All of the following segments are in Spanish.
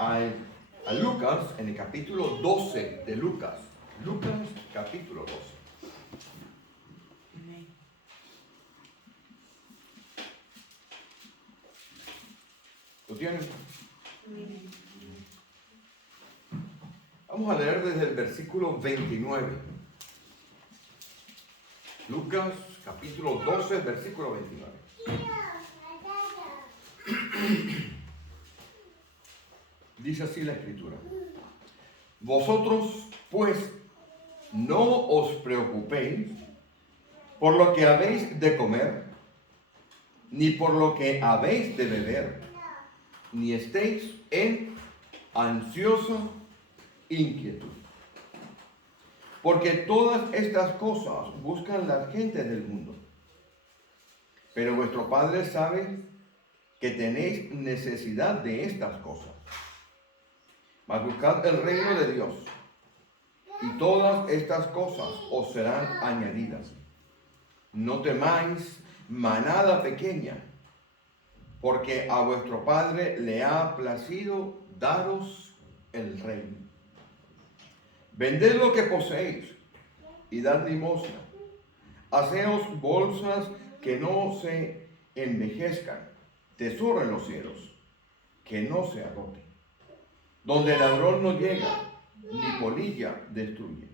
a Lucas en el capítulo 12 de Lucas. Lucas capítulo 12. ¿Lo tienen? Vamos a leer desde el versículo 29. Lucas capítulo 12, versículo 29. Dice así la escritura: vosotros pues no os preocupéis por lo que habéis de comer, ni por lo que habéis de beber, ni estéis en ansiosa inquietud. Porque todas estas cosas buscan las gentes del mundo. Pero vuestro Padre sabe que tenéis necesidad de estas cosas. Mas buscad el reino de Dios, y todas estas cosas os serán añadidas. No temáis, manada pequeña, porque a vuestro Padre le ha placido daros el reino. Vended lo que poseéis y dad limosna. Haceos bolsas que no se envejezcan, tesoro en los cielos, que no se agote, donde el ladrón no llega, ni polilla destruye.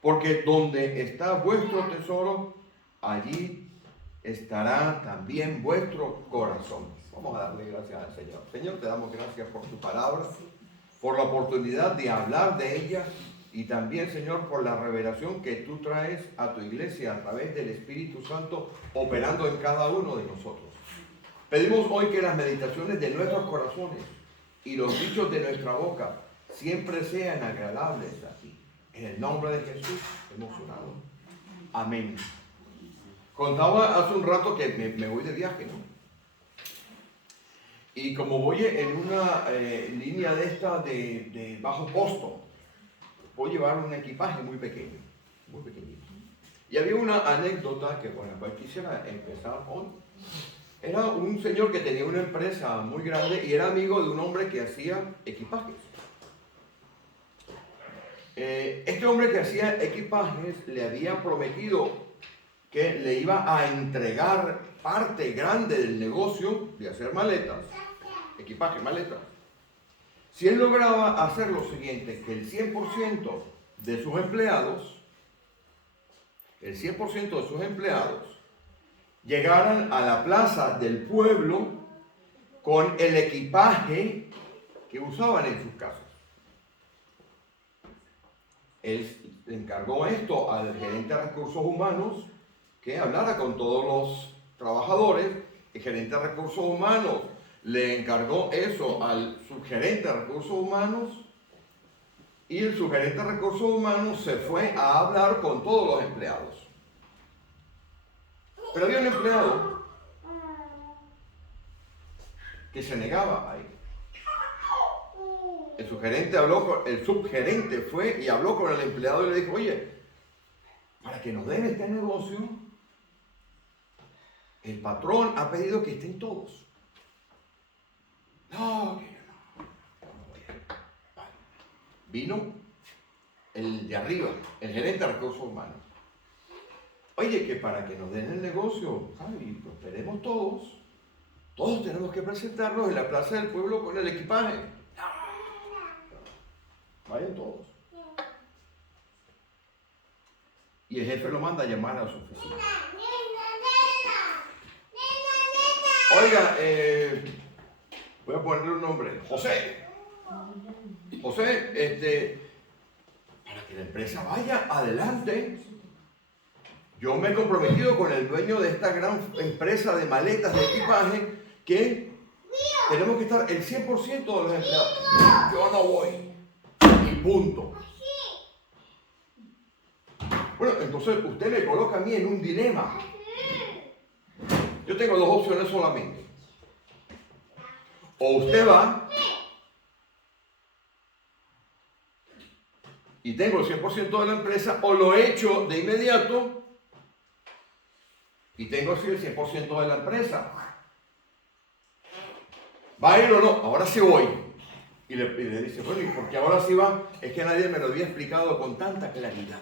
Porque donde está vuestro tesoro, allí estará también vuestro corazón. Vamos a darle gracias al Señor. Señor, te damos gracias por tu palabra, por la oportunidad de hablar de ella, y también, Señor, por la revelación que tú traes a tu iglesia a través del Espíritu Santo operando en cada uno de nosotros. Pedimos hoy que las meditaciones de nuestros corazones y los dichos de nuestra boca siempre sean agradables a ti. En el nombre de Jesús hemos orado. Amén. Contaba hace un rato que me voy de viaje, ¿no? Y como voy en una línea de esta de bajo costo, voy a llevar un equipaje muy pequeño, muy pequeñito. Y había una anécdota que con la cual quisiera empezar hoy. Era un señor que tenía una empresa muy grande y era amigo de un hombre que hacía equipajes. Este hombre que hacía equipajes le había prometido que le iba a entregar parte grande del negocio de hacer maletas, equipaje, maletas, si él lograba hacer lo siguiente: que el 100% de sus empleados, llegaran a la plaza del pueblo con el equipaje que usaban en sus casas. Él le encargó esto al gerente de recursos humanos, que hablara con todos los trabajadores. El gerente de recursos humanos le encargó eso al subgerente de recursos humanos, y el subgerente de recursos humanos se fue a hablar con todos los empleados. Pero había un empleado que se negaba a ir. El subgerente fue y habló con el empleado y le dijo: oye, para que nos den este negocio, el patrón ha pedido que estén todos. No. Vino el de arriba, el gerente de recursos humanos. Oye, que para que nos den el negocio, y prosperemos todos tenemos que presentarnos en la plaza del pueblo con el equipaje. Vayan todos. Y el jefe lo manda a llamar a su oficina. Oiga, voy a ponerle un nombre: José, para que la empresa vaya adelante, yo me he comprometido con el dueño de esta gran empresa de maletas de equipaje que tenemos que estar el 100% de los empleados. Yo no voy. Y punto. Bueno, entonces usted me coloca a mí en un dilema. Yo tengo dos opciones solamente. O usted va y tengo el 100% de la empresa, o lo echo de inmediato y tengo así el 100% de la empresa. ¿Va a ir o no? Ahora sí voy. Y le dice, bueno, ¿y por qué ahora sí va? Es que nadie me lo había explicado con tanta claridad.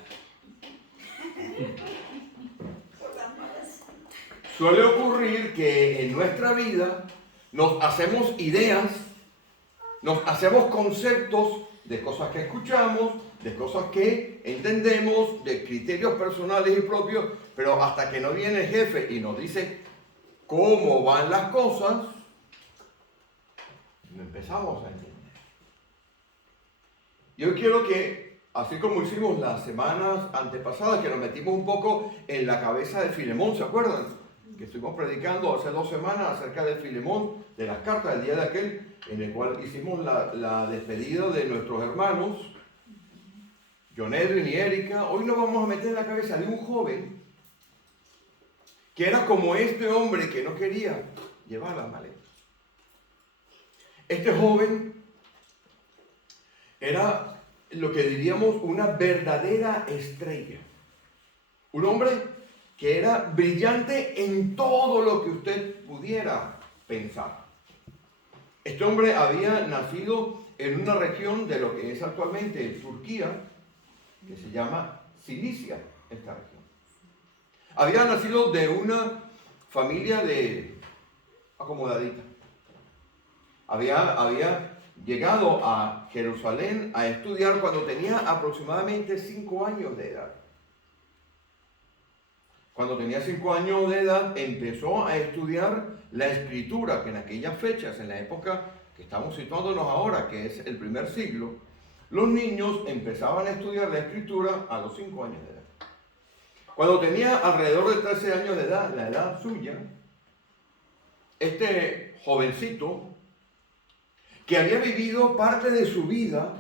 Suele ocurrir que en nuestra vida nos hacemos ideas, nos hacemos conceptos de cosas que escuchamos, de cosas que entendemos, de criterios personales y propios, pero hasta que no viene el jefe y nos dice cómo van las cosas, no empezamos a entender. Yo quiero que, así como hicimos las semanas antepasadas, que nos metimos un poco en la cabeza de Filemón, ¿se acuerdan? Que estuvimos predicando hace 2 semanas acerca de Filemón, de las cartas, el día de aquel, en el cual hicimos la despedida de nuestros hermanos, John Edwin y Erika. Hoy nos vamos a meter en la cabeza de un joven que era como este hombre que no quería llevar las maletas. Este joven era lo que diríamos una verdadera estrella. Un hombre que era brillante en todo lo que usted pudiera pensar. Este hombre había nacido en una región de lo que es actualmente Turquía, que se llama Cilicia, esta región. Había nacido de una familia de acomodadita. Había llegado a Jerusalén a estudiar cuando tenía aproximadamente 5 años de edad. Cuando tenía 5 años de edad empezó a estudiar la escritura, que en aquellas fechas, en la época que estamos situándonos ahora, que es el primer siglo, los niños empezaban a estudiar la escritura a los 5 años de edad. Cuando tenía alrededor de 13 años de edad, la edad suya, este jovencito, que había vivido parte de su vida,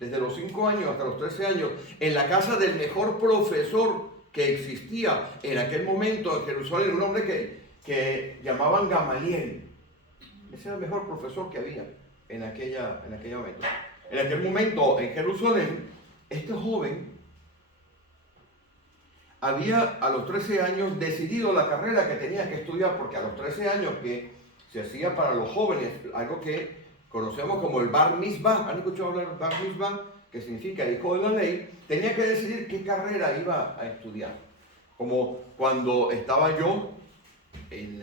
desde los 5 años hasta los 13 años, en la casa del mejor profesor que existía en aquel momento en Jerusalén, un hombre que llamaban Gamaliel. Ese era el mejor profesor que había en aquel momento. En aquel momento en Jerusalén, este joven había a los 13 años decidido la carrera que tenía que estudiar, porque a los 13 años que se hacía para los jóvenes, algo que conocemos como el Bar Mitzvah, ¿han escuchado hablar del Bar Mitzvah? Que significa hijo de la ley, tenía que decidir qué carrera iba a estudiar. Como cuando estaba yo en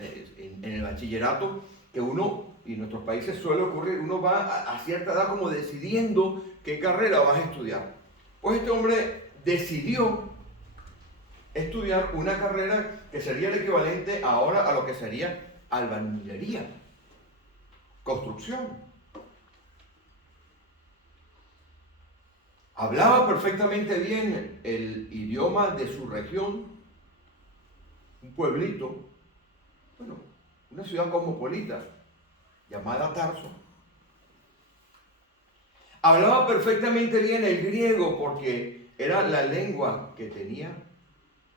el bachillerato, que uno, y en nuestros países suele ocurrir, uno va a cierta edad como decidiendo qué carrera vas a estudiar. Pues este hombre decidió estudiar una carrera que sería el equivalente ahora a lo que sería albañilería, construcción. Hablaba perfectamente bien el idioma de su región, un pueblito, bueno, una ciudad cosmopolita llamada Tarso. Hablaba perfectamente bien el griego porque era la lengua que tenía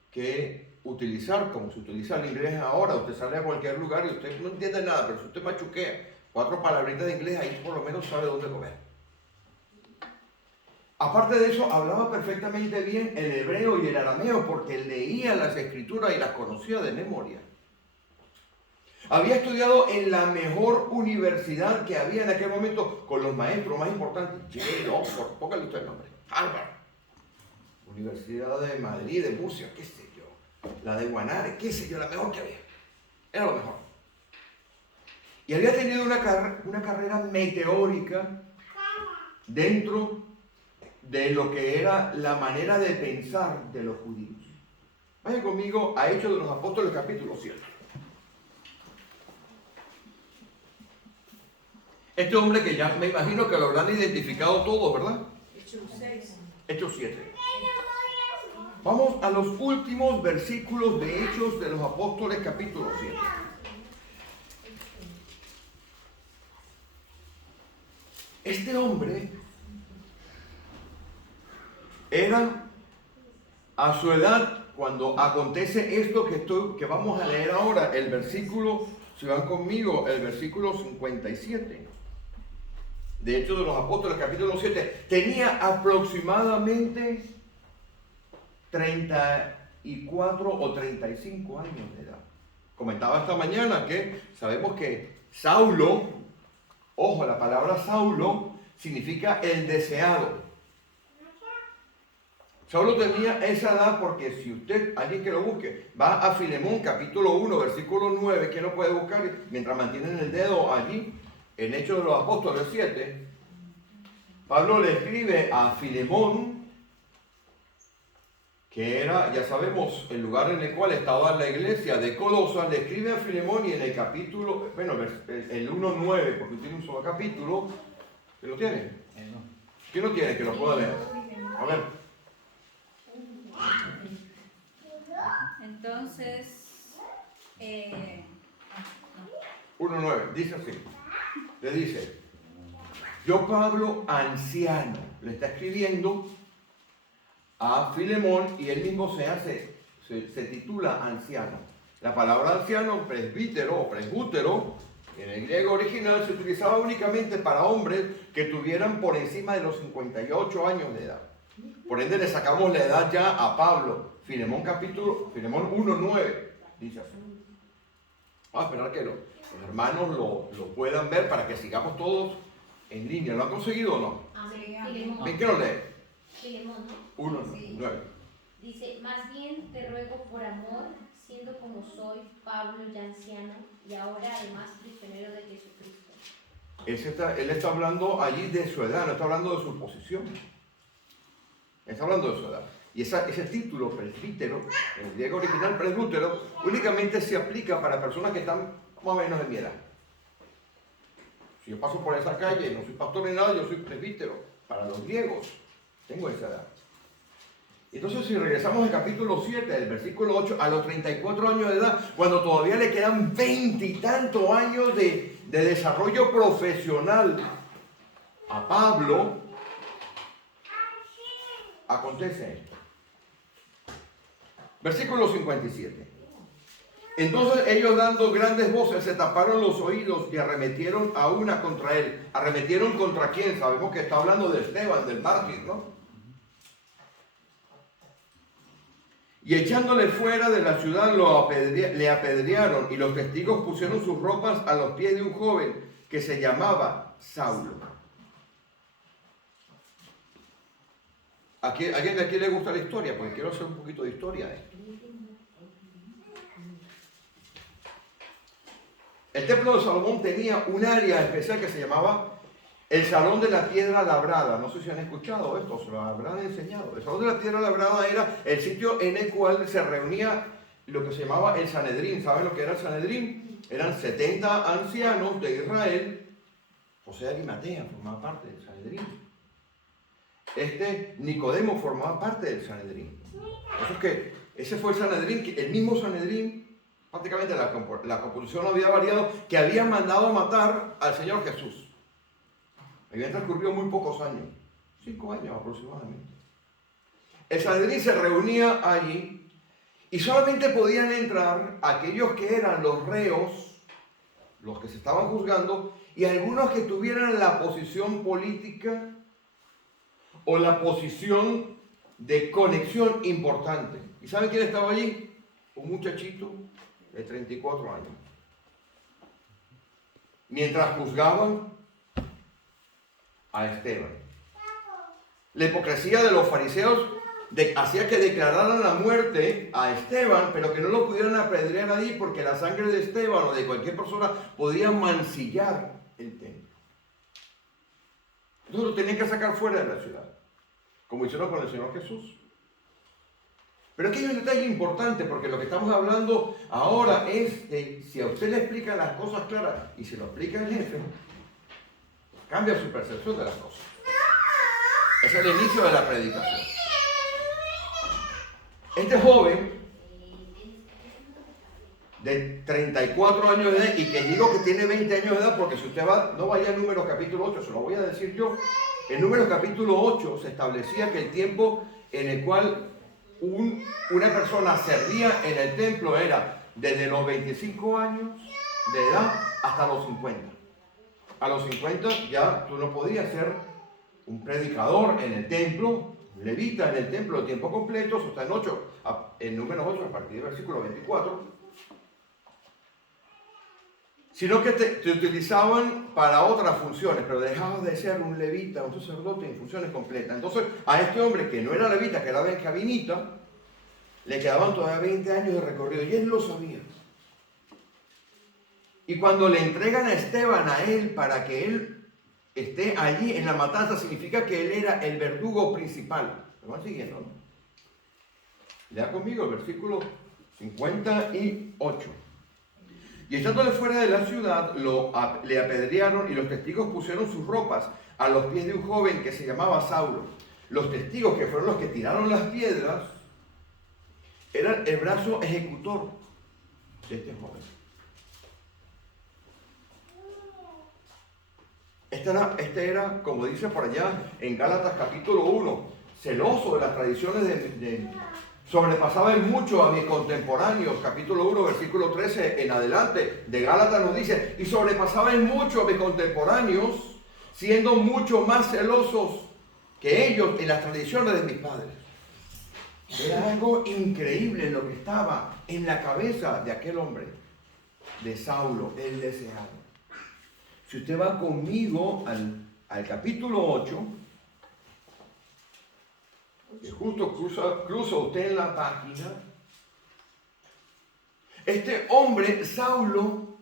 que utilizar, como se utiliza el inglés ahora. Usted sale a cualquier lugar y usted no entiende nada, pero si usted machuquea 4 palabritas de inglés, ahí por lo menos sabe dónde comer. Aparte de eso, hablaba perfectamente bien el hebreo y el arameo porque leía las escrituras y las conocía de memoria. Había estudiado en la mejor universidad que había en aquel momento con los maestros más importantes. Yale, Oxford, póngale usted el nombre. Harvard, Universidad de Madrid, de Murcia, qué sé yo. La de Guanare, qué sé yo, la mejor que había. Era lo mejor. Y había tenido una carrera meteórica dentro de lo que era la manera de pensar de los judíos. Vayan conmigo a Hechos de los Apóstoles, capítulo 7. Este hombre que ya me imagino que lo habrán identificado todos, ¿verdad? Hechos 6. Hechos 7. Vamos a los últimos versículos de Hechos de los Apóstoles, capítulo 7. Este hombre era a su edad cuando acontece esto que vamos a leer ahora, el versículo, si van conmigo, el versículo 57. De Hechos de los Apóstoles, capítulo 7, tenía aproximadamente 34 o 35 años de edad. Comentaba esta mañana que sabemos que Saulo, ojo, la palabra Saulo significa el deseado. Saulo tenía esa edad porque si usted, alguien que lo busque, va a Filemón capítulo 1, versículo 9, ¿quién lo puede buscar? Mientras mantienen el dedo allí, en Hechos de los Apóstoles 7, Pablo le escribe a Filemón, que era, ya sabemos, el lugar en el cual estaba la iglesia de Colosas, le escribe a Filemón y en el capítulo, bueno, el 1.9, porque tiene un solo capítulo, ¿quién lo tiene? ¿Quién lo tiene? Que lo pueda leer. A ver. Entonces, 1.9, dice así, le dice, yo Pablo anciano, le está escribiendo a Filemón y él mismo se titula anciano. La palabra anciano, presbítero o presbútero, en el griego original se utilizaba únicamente para hombres que tuvieran por encima de los 58 años de edad. Por ende le sacamos la edad ya a Pablo. Filemón 1.9 dice así. Vamos a esperar que los hermanos lo puedan ver para que sigamos todos en línea. ¿Lo han conseguido o no? Amén. ¿En qué lo lee? Filemón, ¿no? 1.9. Dice, más bien te ruego por amor, siendo como soy, Pablo ya anciano, y ahora además prisionero de Jesucristo. Él está hablando allí de su edad, no está hablando de su posición. Está hablando de su edad. Y ese título, presbítero, en el griego original presbútero, únicamente se aplica para personas que están más o menos en mi edad. Si yo paso por esa calle, no soy pastor ni nada, yo soy presbítero. Para los griegos, tengo esa edad. Entonces, si regresamos al capítulo 7, del versículo 8, a los 34 años de edad, cuando todavía le quedan 20 y tantos años de desarrollo profesional a Pablo, acontece esto. Versículo 57. Entonces ellos dando grandes voces se taparon los oídos y arremetieron a una contra él. ¿Arremetieron contra quién? Sabemos que está hablando de Esteban, del mártir, ¿no? Y echándole fuera de la ciudad le apedrearon y los testigos pusieron sus ropas a los pies de un joven que se llamaba Saulo. ¿A alguien de aquí le gusta la historia? Porque quiero hacer un poquito de historia de esto. El templo de Salomón tenía un área especial que se llamaba el Salón de la Piedra Labrada. No sé si han escuchado esto, se lo habrán enseñado. El Salón de la Piedra Labrada era el sitio en el cual se reunía lo que se llamaba el Sanedrín. ¿Saben lo que era el Sanedrín? Eran 70 ancianos de Israel. José de Arimatea formaba parte del Sanedrín. Nicodemo formaba parte del Sanedrín. Eso es que ese fue el Sanedrín, el mismo Sanedrín, prácticamente la composición había variado, que había mandado a matar al Señor Jesús. Habían transcurrido muy pocos años, 5 años aproximadamente. El Sanedrín se reunía allí y solamente podían entrar aquellos que eran los reos, los que se estaban juzgando, y algunos que tuvieran la posición política o la posición de conexión importante. ¿Y saben quién estaba allí? Un muchachito de 34 años. Mientras juzgaban a Esteban. La hipocresía de los fariseos hacía que declararan la muerte a Esteban, pero que no lo pudieran apedrear ahí porque la sangre de Esteban o de cualquier persona podía mancillar el templo. Entonces lo tenían que sacar fuera de la ciudad, como hicieron con el Señor Jesús. Pero aquí hay un detalle importante, porque lo que estamos hablando ahora es de si a usted le explican las cosas claras y se lo explica el jefe, cambia su percepción de las cosas. Es el inicio de la predicación. Este joven de 34 años de edad, y que digo que tiene 20 años de edad, porque si usted va, no vaya al Números capítulo 8, se lo voy a decir yo. En Números capítulo 8 se establecía que el tiempo en el cual una persona servía en el templo era desde los 25 años de edad hasta los 50. A los 50 ya tú no podías ser un predicador en el templo, levita en el templo de tiempo completo, eso está en Números 8, a partir del versículo 24. sino que te utilizaban para otras funciones, pero dejabas de ser un levita, un sacerdote en funciones completas. Entonces, a este hombre que no era levita, que era benjaminita, le quedaban todavía 20 años de recorrido, y él lo sabía. Y cuando le entregan a Esteban a él para que él esté allí en la matanza, significa que él era el verdugo principal. ¿Me van siguiendo, no? Lea conmigo el versículo 58. Y estándole fuera de la ciudad, le apedrearon y los testigos pusieron sus ropas a los pies de un joven que se llamaba Saulo. Los testigos, que fueron los que tiraron las piedras, eran el brazo ejecutor de este joven. Este era, como dice por allá en Gálatas capítulo 1, celoso de las tradiciones sobrepasaba en mucho a mis contemporáneos, capítulo 1, versículo 13 en adelante, de Gálatas nos dice, y sobrepasaba en mucho a mis contemporáneos, siendo mucho más celosos que ellos en las tradiciones de mis padres. Era algo increíble lo que estaba en la cabeza de aquel hombre, de Saulo, el deseado. Si usted va conmigo al capítulo 8, y justo cruza usted en la página, este hombre, Saulo,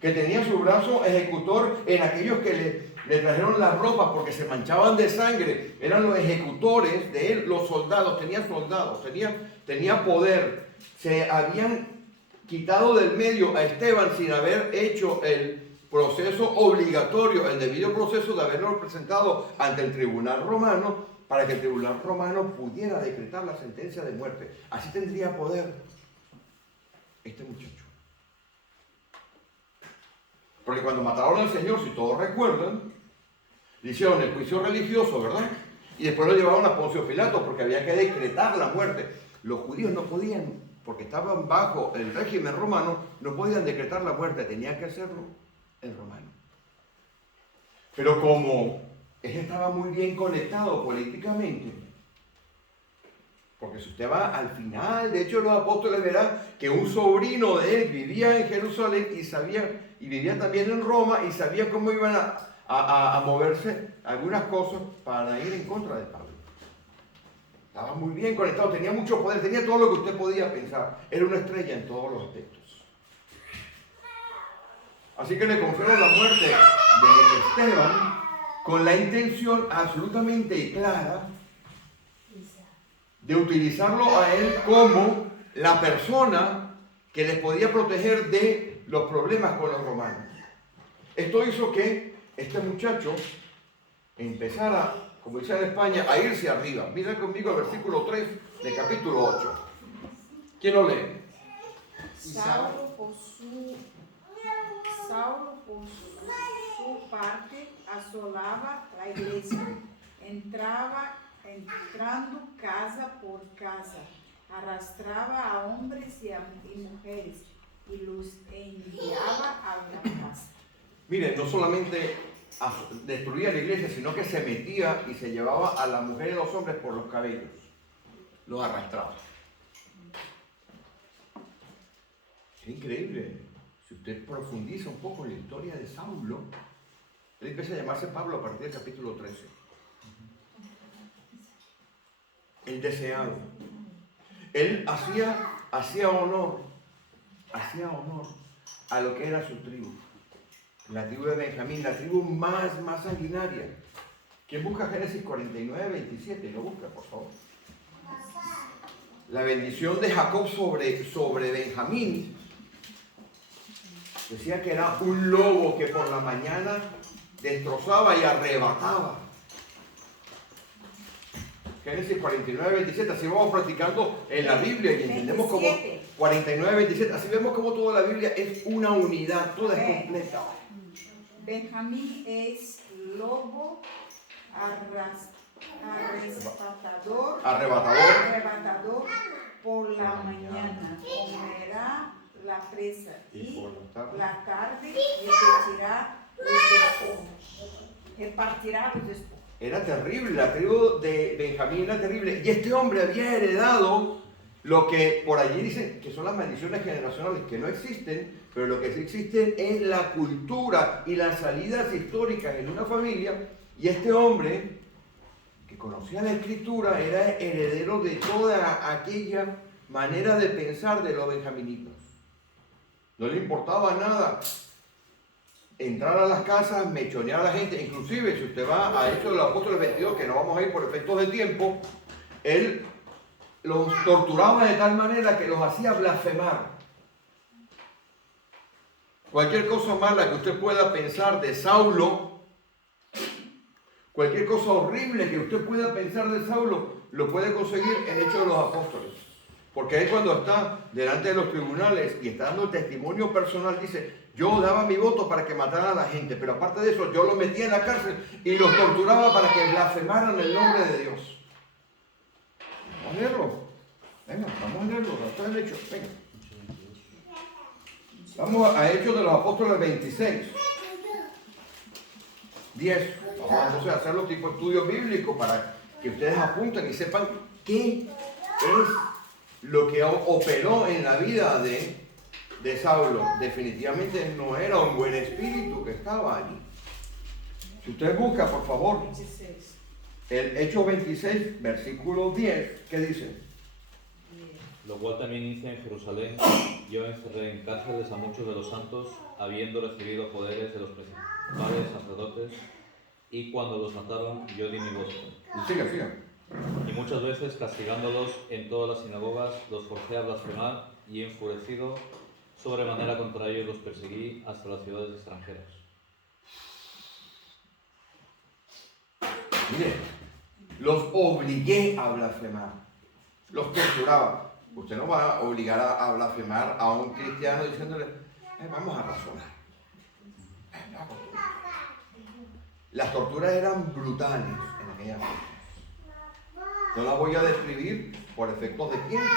que tenía su brazo ejecutor en aquellos que le trajeron las ropas porque se manchaban de sangre, eran los ejecutores de él, los soldados, tenía poder. Se habían quitado del medio a Esteban sin haber hecho el proceso obligatorio, el debido proceso de haberlo presentado ante el tribunal romano, para que el tribunal romano pudiera decretar la sentencia de muerte. Así tendría poder este muchacho. Porque cuando mataron al Señor, si todos recuerdan, le hicieron el juicio religioso, ¿verdad? Y después lo llevaron a Poncio Pilato porque había que decretar la muerte. Los judíos no podían, porque estaban bajo el régimen romano, no podían decretar la muerte, tenía que hacerlo el romano. Pero como él estaba muy bien conectado políticamente, porque si usted va al final, de hecho los apóstoles verán que un sobrino de él vivía en Jerusalén y vivía también en Roma y sabía cómo iban a moverse algunas cosas para ir en contra de Pablo. Estaba muy bien conectado, tenía mucho poder, tenía todo lo que usted podía pensar. Era una estrella en todos los aspectos. Así que le confiaron la muerte de Esteban con la intención absolutamente clara de utilizarlo a él como la persona que les podía proteger de los problemas con los romanos. Esto hizo que este muchacho empezara, como dice en España, a irse arriba. Mira conmigo el versículo 3 del capítulo 8. ¿Quién lo lee? Saulo, por su parte, asolaba la iglesia, entrando casa por casa, arrastraba a hombres y mujeres y los enviaba a la casa. Miren, no solamente destruía la iglesia, sino que se metía y se llevaba a las mujeres y a los hombres por los cabellos. Los arrastraba. Es increíble. Si usted profundiza un poco en la historia de Saulo, él empieza a llamarse Pablo a partir del capítulo 13. El deseado. Él hacía honor a lo que era su tribu. La tribu de Benjamín, la tribu más sanguinaria. ¿Quién busca Génesis 49, 27? Lo busca, por favor. La bendición de Jacob sobre Benjamín decía que era un lobo que por la mañana destrozaba y arrebataba. Génesis 49, 27, así vamos practicando en la Biblia y entendemos como 49, 27, así vemos como toda la Biblia es una unidad, toda es completa. Benjamín es lobo arrebatador por la mañana, comerá la presa y la tarde repartirá los despojos. Era terrible, la tribu de Benjamín era terrible. Y este hombre había heredado Lo que por allí dicen que son las maldiciones generacionales, que no existen, pero lo que sí existe es la cultura y las salidas históricas en una familia. Y este hombre, que conocía la escritura, era heredero de toda aquella manera de pensar de los benjaminitas. No le importaba nada entrar a las casas, mechonear a la gente. Inclusive, si usted va a Hechos de los Apóstoles 22, que no vamos a ir por efectos de tiempo, él los torturaba de tal manera que los hacía blasfemar. Cualquier cosa mala que usted pueda pensar de Saulo, cualquier cosa horrible que usted pueda pensar de Saulo, lo puede conseguir en Hechos de los Apóstoles. Porque él, cuando está delante de los tribunales y está dando el testimonio personal, dice: yo daba mi voto para que mataran a la gente, pero aparte de eso yo los metía en la cárcel y los torturaba para que blasfemaran el nombre de Dios. Vamos a leerlo. Venga, vamos a leerlo. Está en Hechos. Venga. Vamos a Hechos de los Apóstoles 26. 10. Vamos entonces a hacer los tipos de estudios bíblicos para que ustedes apunten y sepan qué es lo que operó en la vida de Saulo. Definitivamente no era un buen espíritu que estaba allí. Si usted busca, por favor, el Hechos 26, versículo 10, ¿qué dice? Lo cual también hice en Jerusalén. Yo encerré en cárceles a muchos de los santos, habiendo recibido poderes de los principales sacerdotes, y cuando los mataron, yo di mi voto. Siga. Y muchas veces, castigándolos en todas las sinagogas, los forcé a blasfemar, y enfurecido sobremanera contra ellos los perseguí hasta las ciudades extranjeras. Mire, los obligué a blasfemar, los torturaba. Usted no va a obligar a blasfemar a un cristiano diciéndole: vamos a razonar. Las torturas eran brutales en aquella época. No las voy a describir por efectos de tiempo,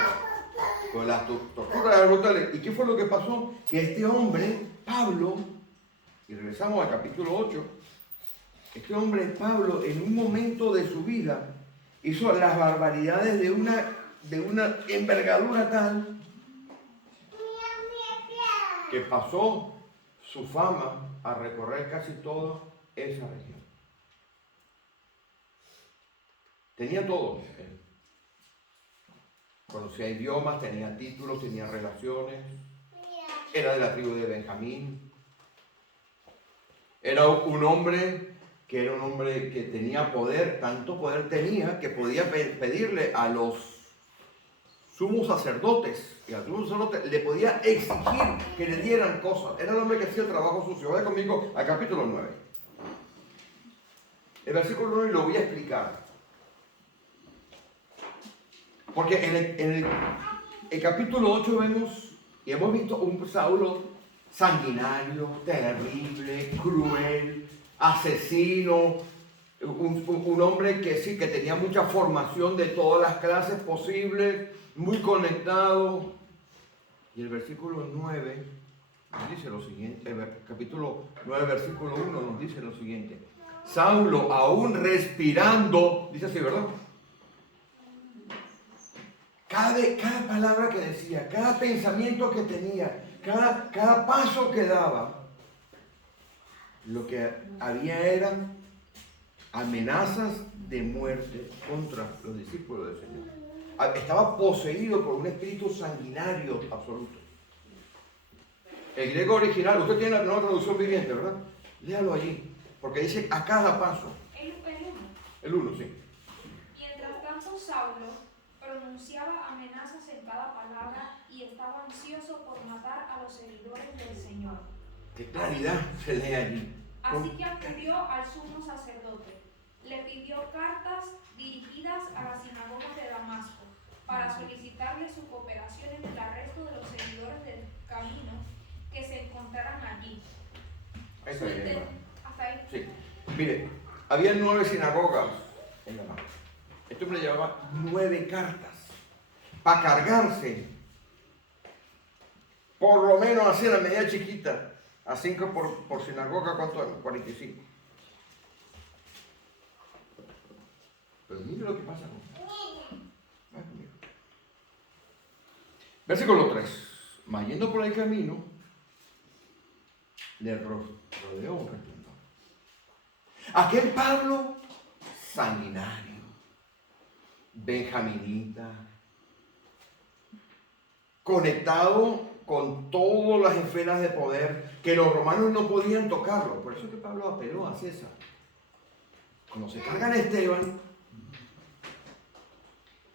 pero las torturas eran brutales. ¿Y qué fue lo que pasó? Que este hombre, Pablo, y regresamos al capítulo 8, este hombre, Pablo, en un momento de su vida, hizo las barbaridades de una envergadura tal que pasó su fama a recorrer casi toda esa región. Tenía todo. Conocía idiomas, tenía títulos, tenía relaciones. Era de la tribu de Benjamín. Era un hombre que tenía poder, tanto poder tenía que podía pedirle a los sumos sacerdotes, y al sumo sacerdote le podía exigir que le dieran cosas. Era el hombre que hacía el trabajo sucio. Vaya conmigo al capítulo 9. El versículo 9 lo voy a explicar. Porque en el capítulo 8 vemos y hemos visto un Saulo sanguinario, terrible, cruel, asesino, un hombre que sí, que tenía mucha formación de todas las clases posibles, muy conectado. Y el versículo 9 nos dice lo siguiente, el capítulo 9, versículo 1 nos dice lo siguiente: Saulo, aún respirando, dice así, ¿verdad? Cada palabra que decía, cada pensamiento que tenía, cada paso que daba, lo que había eran amenazas de muerte contra los discípulos del Señor. Estaba poseído por un espíritu sanguinario absoluto. El griego original, usted tiene la nueva traducción viviente, ¿verdad? Léalo allí, porque dice a cada paso. El 1, sí. Mientras tanto, Saulo pronunciaba amenazas en cada palabra y estaba ansioso por matar a los seguidores del Señor. Qué claridad se lee allí. Así que acudió al sumo sacerdote. Le pidió cartas dirigidas a las sinagogas de Damasco para solicitarle su cooperación en el arresto de los seguidores del camino que se encontraran allí. Está bien, hermano. Hasta ahí. Sí. Mire, había 9 sinagogas en la mano. Este hombre llevaba 9 cartas para cargarse. Por lo menos así en la medida chiquita. A 5 por sinagoga, ¿cuánto es? 45. Pero mire lo que pasa con... Versículo 3. Mas yendo por el camino, le rodeó un resplandor. Aquel Pablo sanguinario, benjaminita, conectado con todas las esferas de poder, que los romanos no podían tocarlo. Por eso es que Pablo apeló a César. Cuando se cargan a Esteban,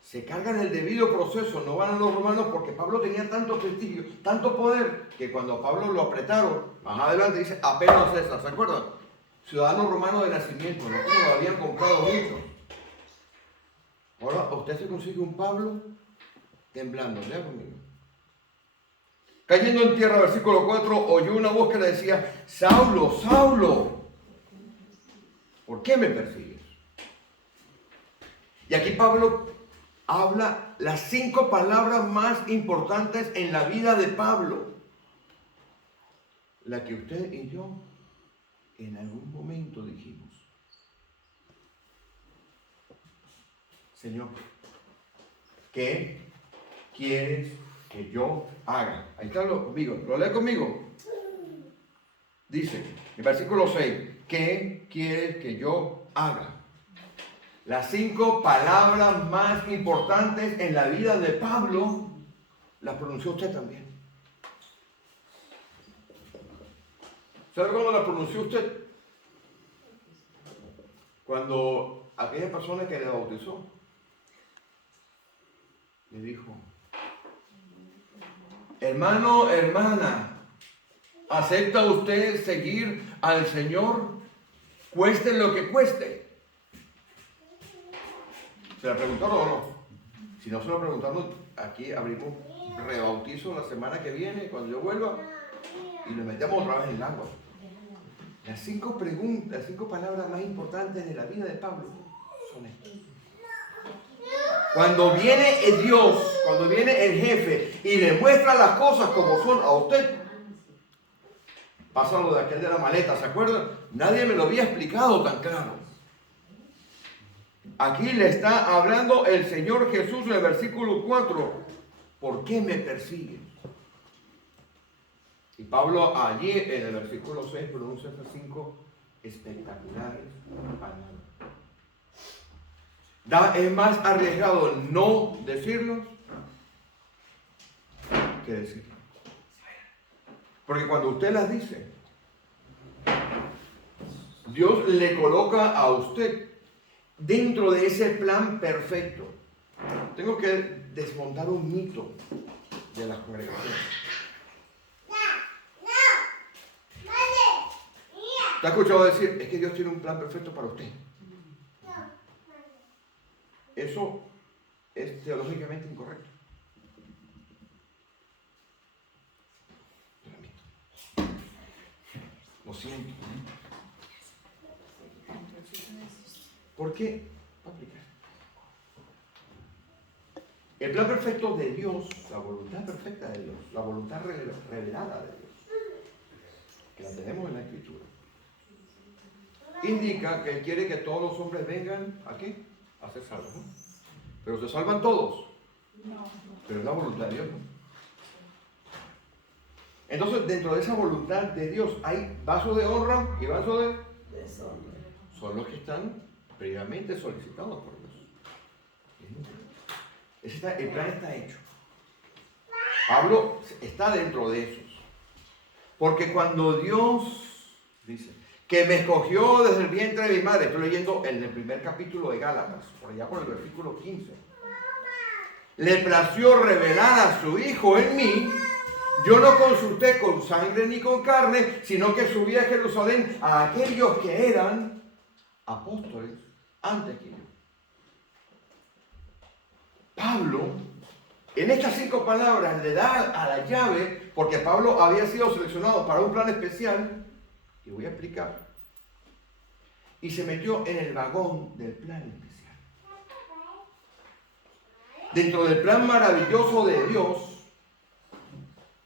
se cargan el debido proceso, no van a los romanos, porque Pablo tenía tanto prestigio, tanto poder, que cuando Pablo lo apretaron, más adelante dice, apelo a César, ¿se acuerdan? Ciudadano romano de nacimiento, no como lo habían comprado muchos. Ahora usted se consigue un Pablo temblando, lea conmigo. Cayendo en tierra, versículo 4, oyó una voz que le decía, Saulo, Saulo, ¿por qué me persigues? Y aquí Pablo habla las 5 palabras más importantes en la vida de Pablo. La que usted y yo en algún momento dijimos. Señor, ¿qué quieres que yo haga? Ahí está conmigo, lo lee conmigo. Dice, en versículo 6, ¿qué quieres que yo haga? Las 5 palabras más importantes en la vida de Pablo, las pronunció usted también. ¿Sabe cuándo las pronunció usted? Cuando aquella persona que le bautizó, le dijo, hermano, hermana, ¿acepta usted seguir al Señor? Cueste lo que cueste. ¿Se la preguntaron o no? Si no se lo preguntaron, aquí abrimos rebautizo la semana que viene, cuando yo vuelva, y lo metemos otra vez en el agua. Las 5 preguntas, las 5 palabras más importantes de la vida de Pablo son estas. Cuando viene el Dios, cuando viene el jefe y le muestra las cosas como son a usted, pasa lo de aquel de la maleta, ¿se acuerdan? Nadie me lo había explicado tan claro. Aquí le está hablando el Señor Jesús en el versículo 4. ¿Por qué me persigues? Y Pablo allí en el versículo 6 pronuncia estas 5 espectaculares palabras. Es más arriesgado no decirlos que decirlos. Porque cuando usted las dice, Dios le coloca a usted dentro de ese plan perfecto. Tengo que desmontar un mito de las congregaciones. ¿Te has escuchado decir, es que Dios tiene un plan perfecto para usted? Eso es teológicamente incorrecto. Lo siento. ¿Por qué? Voy a explicar. El plan perfecto de Dios, la voluntad perfecta de Dios, la voluntad revelada de Dios, que la tenemos en la Escritura, indica que Él quiere que todos los hombres vengan ¿a qué? A ser salvos, ¿no? Pero se salvan todos. No. Pero es la voluntad de Dios, ¿no? Entonces, dentro de esa voluntad de Dios hay vasos de honra y vasos de deshonra. Son los que están previamente solicitados por Dios. El plan está hecho. Pablo está dentro de esos. Porque cuando Dios dice que me escogió desde el vientre de mi madre, estoy leyendo en el primer capítulo de Gálatas, por allá por el versículo 15, le plació revelar a su Hijo en mí. Yo no consulté con sangre ni con carne, sino que subí a Jerusalén a aquellos que eran apóstoles antes que yo. Pablo, en estas 5 palabras, le da a la llave, porque Pablo había sido seleccionado para un plan especial, y voy a explicar, y se metió en el vagón del plan especial. Dentro del plan maravilloso de Dios,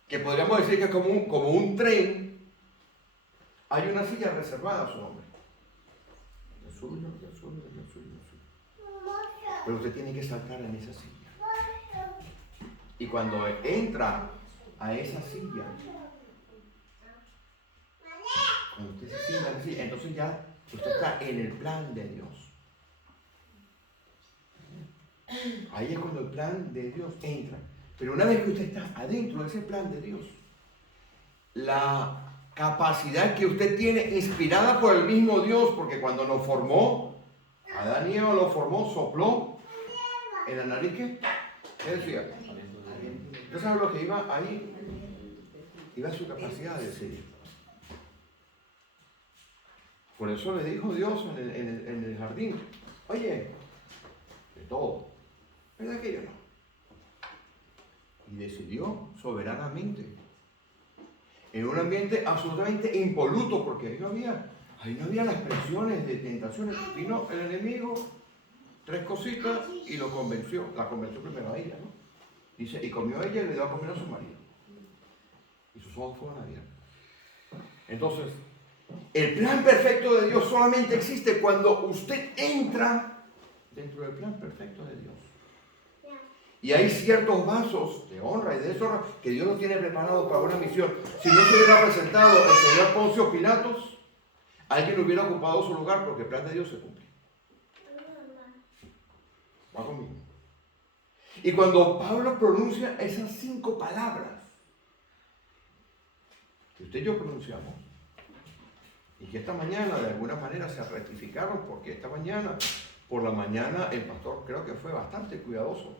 que podríamos decir que es como un tren, hay una silla reservada a su nombre. El suyo. Pero usted tiene que saltar en esa silla. Y cuando entra a esa silla, cuando usted se sienta así, entonces ya usted está en el plan de Dios. Ahí es cuando el plan de Dios entra. Pero una vez que usted está adentro de ese plan de Dios, la capacidad que usted tiene, inspirada por el mismo Dios, porque cuando nos formó, Adán y Eva lo formó, sopló en la nariz, ¿qué decía? ¿Usted sabe lo que iba ahí? Iba su capacidad de decir. Por eso le dijo Dios en el jardín, oye, de todo, ¿verdad que yo no? Y decidió soberanamente, en un ambiente absolutamente impoluto, porque ahí no había las presiones de tentaciones. Vino el enemigo, 3 cositas, y la convenció primero a ella, ¿no? Dice, y comió ella y le dio a comer a su marido. Y sus ojos fueron abiertos. Entonces, el plan perfecto de Dios solamente existe cuando usted entra dentro del plan perfecto de Dios. Y hay ciertos vasos de honra y de deshonra que Dios los tiene preparados para una misión. Si no se hubiera presentado el señor Poncio Pilatos, alguien hubiera ocupado su lugar, porque el plan de Dios se cumple. Va conmigo. Y cuando Pablo pronuncia esas 5 palabras que usted y yo pronunciamos, y que esta mañana de alguna manera se rectificaron, porque esta mañana, por la mañana, el pastor creo que fue bastante cuidadoso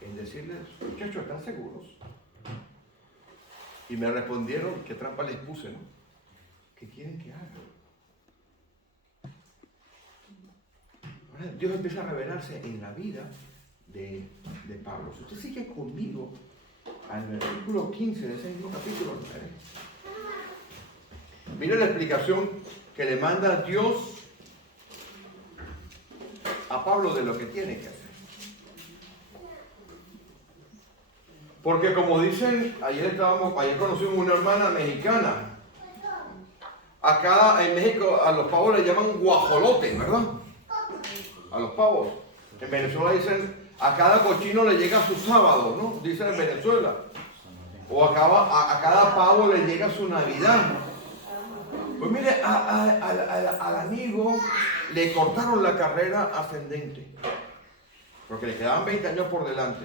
en decirles, muchachos, ¿están seguros? Y me respondieron, qué trampa les puse, ¿no? ¿Qué quieren que haga? Ahora, Dios empieza a revelarse en la vida de Pablo. Si usted sigue conmigo al versículo 15 de ese mismo capítulo, mira la explicación que le manda Dios a Pablo de lo que tiene que hacer. Porque como dicen, ayer conocimos una hermana mexicana. En México a los pavos le llaman guajolote, ¿verdad? A los pavos. En Venezuela dicen, a cada cochino le llega su sábado, ¿no? Dicen en Venezuela. O a cada pavo le llega su Navidad. Pues mire, al amigo le cortaron la carrera ascendente. Porque le quedaban 20 años por delante.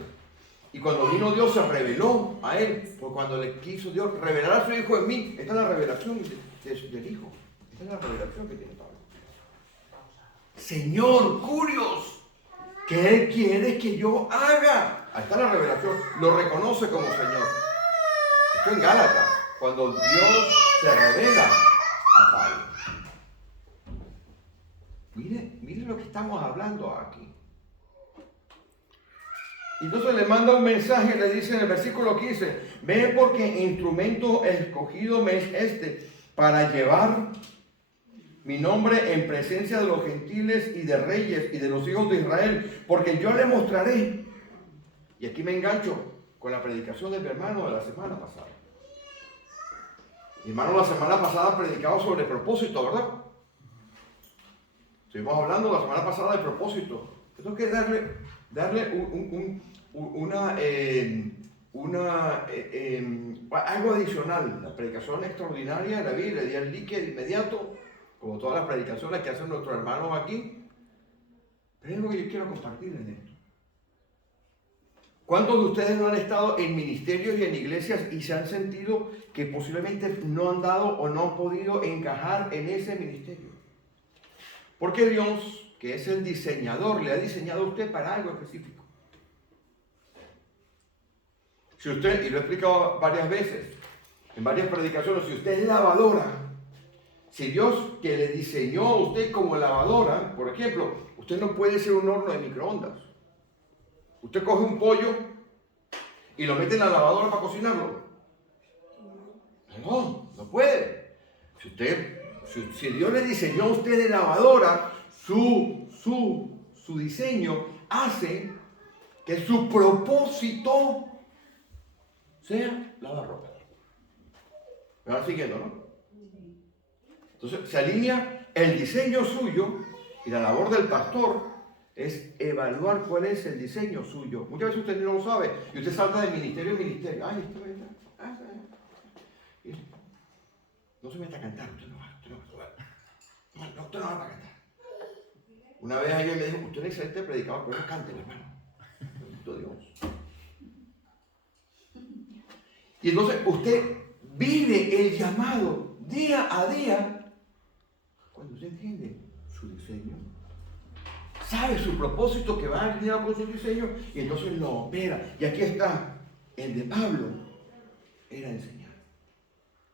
Y cuando vino Dios se reveló a él, pues cuando le quiso Dios revelar a su hijo en mí. Esta es la revelación del hijo. Esta es la revelación que tiene Pablo. Señor, curios, ¿qué quieres que yo haga? Ahí está la revelación. Lo reconoce como Señor. Esto en Gálatas, cuando Dios se revela a Pablo. Mire lo que estamos hablando aquí. Entonces le manda un mensaje, le dice en el versículo 15, ve porque instrumento escogido me es este, para llevar mi nombre en presencia de los gentiles y de reyes y de los hijos de Israel, porque yo le mostraré. Y aquí me engancho con la predicación de mi hermano de la semana pasada. Mi hermano la semana pasada predicaba sobre propósito, ¿verdad? Estuvimos hablando la semana pasada de propósito. Tengo que darle algo adicional. La predicación extraordinaria de la Biblia, le di el like de inmediato, como todas las predicaciones que hacen nuestros hermanos aquí. Pero es algo que yo quiero compartir en esto. ¿Cuántos de ustedes no han estado en ministerios y en iglesias y se han sentido que posiblemente no han dado o no han podido encajar en ese ministerio? Porque Dios, que es el diseñador, le ha diseñado a usted para algo específico. Si usted, y lo he explicado varias veces, en varias predicaciones, si usted es lavadora, si Dios que le diseñó a usted como lavadora, por ejemplo, usted no puede ser un horno de microondas. Usted coge un pollo y lo mete en la lavadora para cocinarlo. No puede. Si Dios le diseñó a usted de lavadora, su diseño hace que su propósito sea lavar ropa. ¿Me van siguiendo, no? Entonces se alinea el diseño suyo y la labor del pastor es evaluar cuál es el diseño suyo. Muchas veces usted no lo sabe y usted salta de ministerio en ministerio. Ay, esto es... No se meta a cantar, usted no va a cantar. Una vez alguien me dijo, usted es un excelente predicador, pero no cante, hermano. Bendito Dios. Y entonces usted vive el llamado día a día cuando usted entiende su diseño, sabe su propósito que va alineado con su diseño y entonces lo opera. Y aquí está, el de Pablo era enseñar,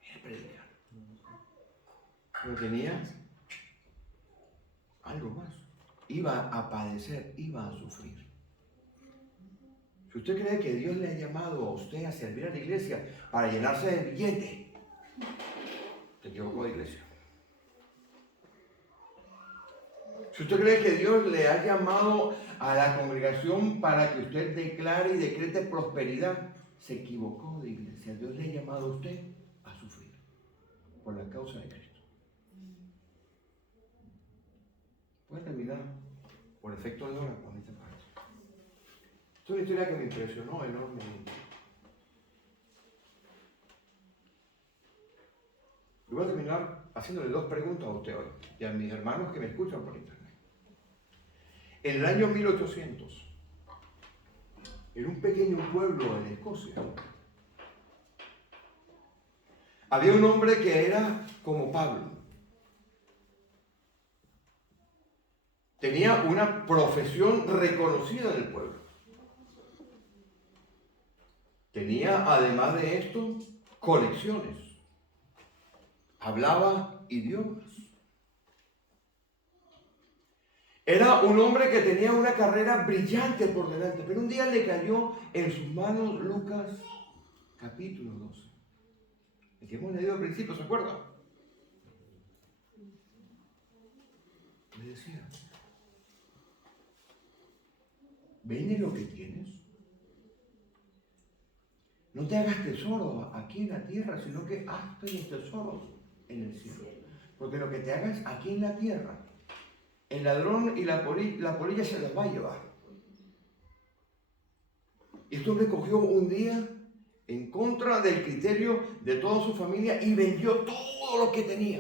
era predicar. Pero tenía algo más. Iba a padecer, iba a sufrir. Si usted cree que Dios le ha llamado a usted a servir a la iglesia para llenarse de billetes, se equivocó de iglesia. Si usted cree que Dios le ha llamado a la congregación para que usted declare y decrete prosperidad, se equivocó de iglesia. Dios le ha llamado a usted a sufrir por la causa de Cristo. Voy a terminar por efecto de hora con esta parte. Es una historia que me impresionó enormemente. Yo voy a terminar haciéndole dos preguntas a usted hoy y a mis hermanos que me escuchan por internet. En el año 1800, en un pequeño pueblo en Escocia, había un hombre que era como Pablo. Tenía una profesión reconocida en el pueblo. Tenía, además de esto, conexiones. Hablaba idiomas. Era un hombre que tenía una carrera brillante por delante, pero un día le cayó en sus manos Lucas capítulo 12. El que hemos leído al principio, ¿se acuerda? Le decía, vende lo que tienes. No te hagas tesoro aquí en la tierra, sino que hazte los tesoros en el cielo. Porque lo que te hagas aquí en la tierra, el ladrón y la polilla se las va a llevar. Y este hombre cogió un día en contra del criterio de toda su familia y vendió todo lo que tenía.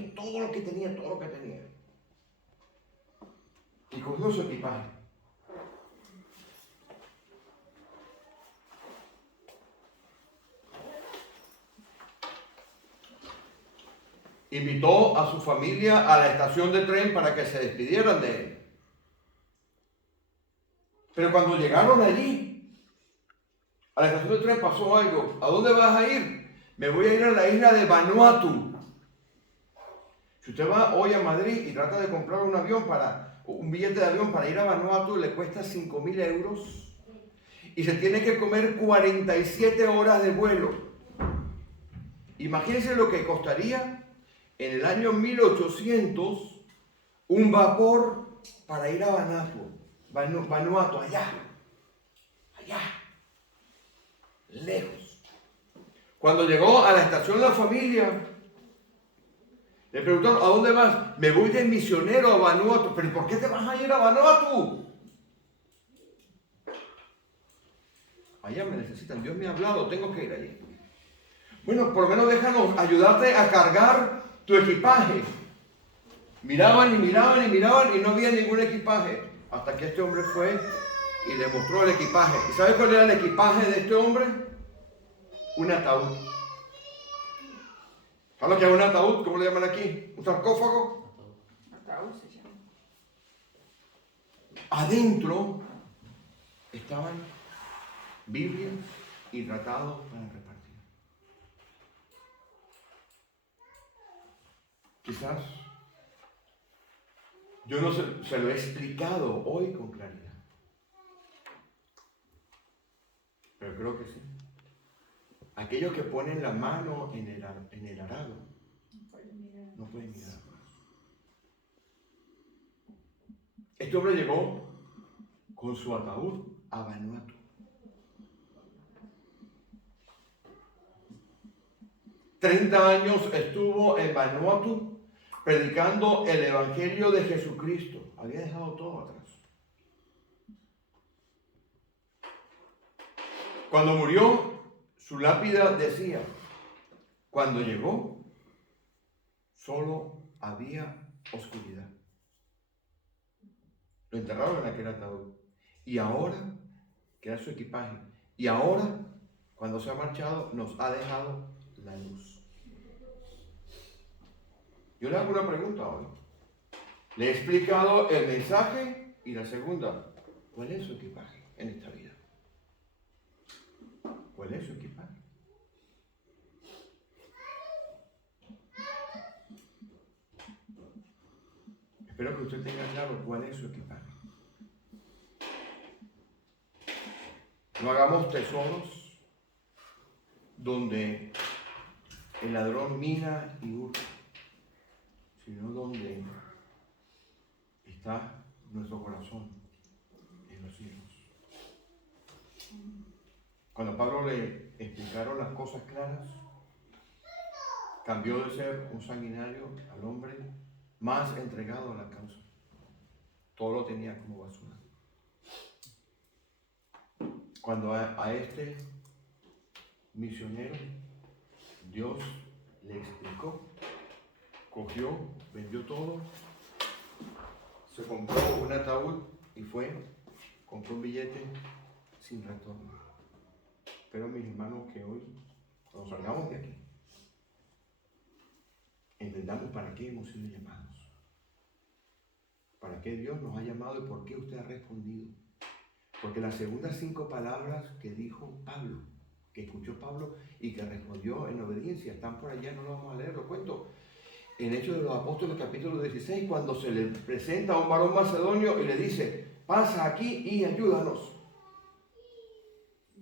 Y cogió su equipaje. Invitó a su familia a la estación de tren para que se despidieran de él. Pero cuando llegaron allí, a la estación de tren pasó algo. ¿A dónde vas a ir? Me voy a ir a la isla de Vanuatu. Si usted va hoy a Madrid y trata de comprar un billete de avión para ir a Vanuatu, le cuesta 5.000 euros y se tiene que comer 47 horas de vuelo. Imagínense lo que costaría en el año 1800 un vapor para ir a Vanuatu, allá, lejos. Cuando llegó a la estación la familia, le preguntaron, ¿a dónde vas? Me voy de misionero a Vanuatu. ¿Pero por qué te vas a ir a Vanuatu? Allá me necesitan, Dios me ha hablado, tengo que ir allí. Bueno, por lo menos déjanos ayudarte a cargar tu equipaje. Miraban y no había ningún equipaje. Hasta que este hombre fue y le mostró el equipaje. ¿Y sabe cuál era el equipaje de este hombre? Un ataúd. ¿Sabes lo que es un ataúd? ¿Cómo le llaman aquí? ¿Un sarcófago? Ataúd se llama. Adentro estaban Biblias y tratados para repartir. Quizás yo no se lo he explicado hoy con claridad, pero creo que sí. Aquellos que ponen la mano en el arado no pueden mirar atrás. Este hombre llegó con su ataúd a Vanuatu. $30 años estuvo en Vanuatu predicando el Evangelio de Jesucristo. Había dejado todo atrás. Cuando murió, su lápida decía, cuando llegó, solo había oscuridad. Lo enterraron en aquel ataúd. Y ahora, que era su equipaje, y ahora, cuando se ha marchado, nos ha dejado la luz. Yo le hago una pregunta hoy. Le he explicado el mensaje y la segunda, ¿cuál es su equipaje en esta vida? ¿Cuál es su equipaje? Espero que usted tenga claro cuál es su equipaje. No hagamos tesoros donde el ladrón mina y hurta, sino donde está nuestro corazón, en los cielos. Cuando Pablo le explicaron las cosas claras, cambió de ser un sanguinario al hombre más entregado a la causa. Todo lo tenía como basura. Cuando a este misionero Dios le explicó, cogió, vendió todo, se compró un ataúd y compró un billete sin retorno. Pero mis hermanos, que hoy, cuando salgamos de aquí, entendamos para qué hemos sido llamados, para qué Dios nos ha llamado y por qué usted ha respondido. Porque las segundas 5 palabras que dijo Pablo, que escuchó Pablo y que respondió en obediencia, están por allá, no lo vamos a leer, lo cuento. En Hechos de los Apóstoles, capítulo 16, cuando se le presenta a un varón macedonio y le dice, pasa aquí y ayúdanos.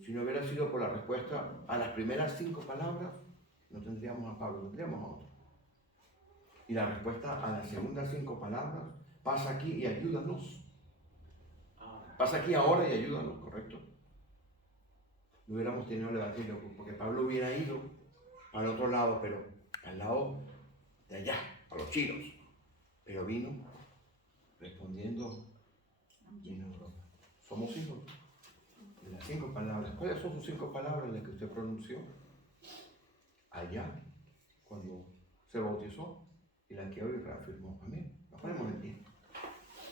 Si no hubiera sido por la respuesta a las primeras 5 palabras, no tendríamos a Pablo, tendríamos a otro. Y la respuesta a las segundas 5 palabras, pasa aquí y ayúdanos. Pasa aquí ahora y ayúdanos, ¿correcto? No hubiéramos tenido el evangelio, porque Pablo hubiera ido al otro lado, pero al lado de allá, a los chinos. Pero vino respondiendo, vino Europa. Somos hijos de las 5 palabras. ¿Cuáles son sus 5 palabras las que usted pronunció? Allá, cuando se bautizó, y las que hoy reafirmó. Amén. Nos ponemos en pie.